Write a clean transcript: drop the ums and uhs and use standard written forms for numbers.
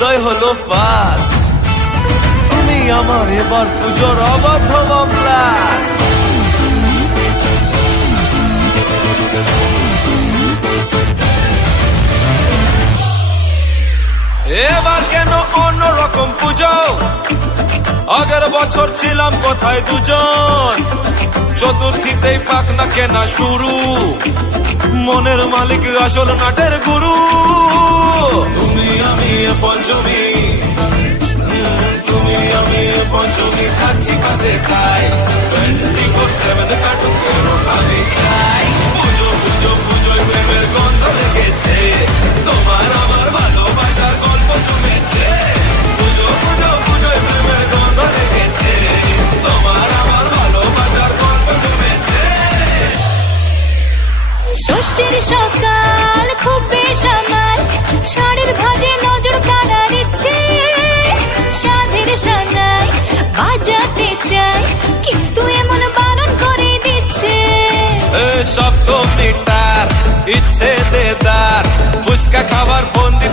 হৃদয় হলো ফাস্ট। তুমি আমার এবার পুজোর অবাধব ব্লাস্ট। এবার কেন অন্যরকম পুজো? আগের বছর ছিলাম কোথায় দুজন, চতুর্থীতেই পাক না কেনা শুরু, মনের মালিক আসল নাটের গুরু। তুমি আমি পঞ্চমী, তুমি আমি পঞ্চমী, খাচ্ছি পাশে খাই 24/7 কাটুন কোনো ভাবে চাই। পুজো পুজো পুজোয় প্রেমের গন্ধ লেগেছে, তোমার আমার ভালোবাসার গল্প জমেছে। পুজো পুজো পুজোয় প্রেমের গন্ধ লেগেছে, তোমার আমার ভালোবাসার গল্প জমেছে। ষষ্ঠীর সকাল খুব বেসামাল, শাড়ির ভাজে নজর কাড়া দিচ্ছে, সাধের সানাই বাজাতে চাই কিন্তু এমন বারণ করে দিচ্ছে। সপ্তমীটার ইচ্ছে দেদার, ফুচকা খাবার বন্দি